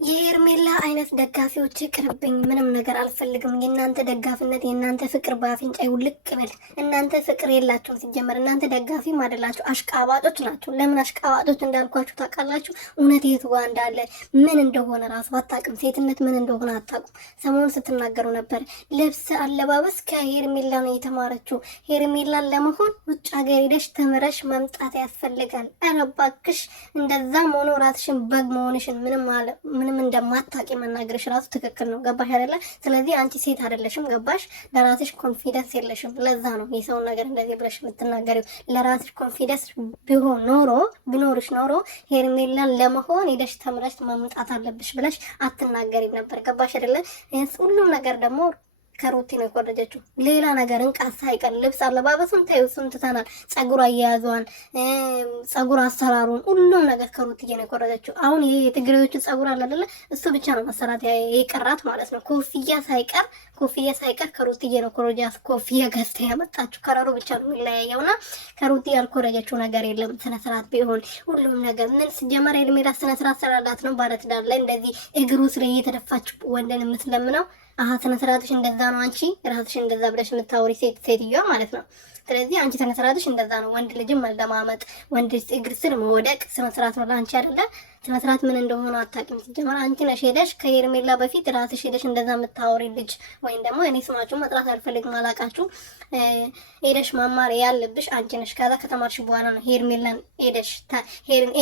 የሄርሜላ አይነት ደጋፊዎች ይቅርብኝ። ምንም ነገር አልፈልግም። የእናንተ ደጋፊነት የእናንተ ፍቅር በአፍንጫዬ ውልቅ ይበል። እናንተ ፍቅር የላችሁም። ሲጀመር እናንተ ደጋፊም አይደላችሁ፣ አሽቃባጮች ናችሁ። ለምን አሽቃባጮች እንዳልኳችሁ ታውቃላችሁ? እውነት የት ጋ እንዳለ ምን እንደሆነ ራሱ አታውቅም። ሴትነት ምን እንደሆነ አታውቁም። ሰሞኑን ስትናገሩ ነበር። ልብስ አለባበስ ከሄርሜላ ነው የተማረችው። ሄርሜላን ለመሆን ውጭ ሀገር ሄደሽ ተምረሽ መምጣት ያስፈልጋል። ኧረ እባክሽ እንደዛም ሆኖ ራስሽን በግ መሆንሽን ምንም እንደማታቂ መናገርሽ ራሱ ትክክል ነው። ገባሽ አይደለ? ስለዚህ አንቺ ሴት አይደለሽም። ገባሽ? ለራስሽ ኮንፊደንስ የለሽም። ለዛ ነው የሰውን ነገር እንደዚህ ብለሽ የምትናገሪው። ለራስሽ ኮንፊደንስ ቢኖርሽ ኖሮ ሄርሜላን ለመሆን ሄደሽ ተምረሽ መምጣት አለብሽ ብለሽ አትናገሪም ነበር። ገባሽ አይደለ? ሁሉም ነገር ደግሞ ከሩቲ ነው የቆረጀችው። ሌላ ነገር እንቃስ ሳይቀር ልብስ አለባበሱን ታዩ ትተናል። ጸጉር አያያዟን፣ ጸጉር አሰራሩን፣ ሁሉም ነገር ከሩቲ ነው የቆረጀችው። አሁን ይሄ የትግሬዎቹ ጸጉር አለ አይደለ? እሱ ብቻ ነው መሰራት የቀራት ማለት ነው። ኮፍያ ሳይቀር ከሩቲ ነው ኮረጃ። ኮፍያ ገዝታ ያመጣችው ከረሩ ብቻ ነው የሚለያየውና ከሩቲ ያልኮረጀችው ነገር የለም። ስነ ስርዓት ቢሆን ሁሉም ነገር ምን ሲጀመር ሄርሜላ ስነ ስርዓት ሰራላት ነው። ባለትዳር ላይ እንደዚህ እግሩ ስለ እየተደፋች ወንድን የምትለምነው ስነ ስርዓትሽ እንደዛ ነው። አንቺ ራስሽ እንደዛ ብለሽ የምታወሪ ሴትዮዋ ማለት ነው። ስለዚህ አንቺ ስነ ስርዓትሽ እንደዛ ነው። ወንድ ልጅም መለማመጥ፣ ወንድ እግር ስር መውደቅ ስነ ስርዓት ነው አንቺ አይደለ? ስነ ስርዓት ምን እንደሆነ አታውቂም። ሲጀመር አንቺ ነሽ ሄደሽ ከሄርሜላ በፊት ራስሽ ሄደሽ እንደዛ የምታወሪ ልጅ፣ ወይም ደግሞ እኔ ስማችሁን መጥራት አልፈልግም አላውቃችሁ፣ ሄደሽ ማማር ያለብሽ አንቺ ነሽ። ከዛ ከተማርሽ በኋላ ነው ሄርሜላን ሄደሽ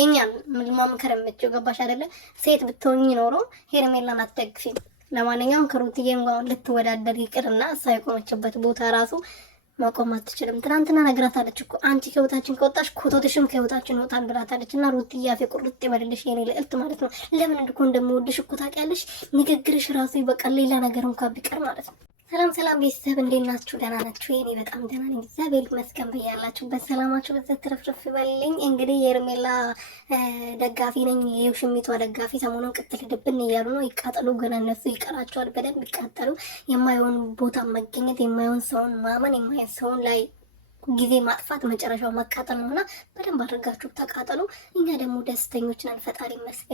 እኛን መምከር የምትችይው። ገባሽ አይደለ? ሴት ብትሆኚ ኖሮ ሄርሜላን አትደግፊም። ለማንኛውም ከሩትዬም ጋር ልትወዳደር ይቅርና እሷ የቆመችበት ቦታ ራሱ መቆም አትችልም። ትናንትና ነግራታለች እኮ አንቺ ከህይወታችን ከወጣሽ ኮቶትሽም ከህይወታችን ይወጣል ብላታለች። እና ሩትዬ አፌ ቁርጥ ይበልልሽ የኔ ልዕልት ማለት ነው። ለምን እንድኮ እንደምወድሽ እኮ ታውቂያለሽ። ንግግርሽ ራሱ ይበቃል፣ ሌላ ነገር እንኳን ቢቀር ማለት ነው። ሰላም ቤተሰብ እንዴት ናችሁ? ደህና ናችሁ? የኔ በጣም ደህና ነኝ፣ እግዚአብሔር ይመስገን። ብያላችሁበት ሰላማችሁ በዘት ትረፍረፍ ይበልልኝ። እንግዲህ የሄርሜላ ደጋፊ ነኝ፣ የውሽሚቷ ደጋፊ ሰሞኑን ቅጥል ድብን እያሉ ነው። ይቃጠሉ፣ ግን እነሱ ይቀራቸዋል። በደንብ ይቃጠሉ። የማይሆን ቦታ መገኘት፣ የማይሆን ሰውን ማመን፣ የማይሆን ሰውን ላይ ጊዜ ማጥፋት መጨረሻው መቃጠል ነውና በደንብ አድርጋችሁ ተቃጠሉ። እኛ ደግሞ ደስተኞች ነን፣ ፈጣሪ ይመስገን።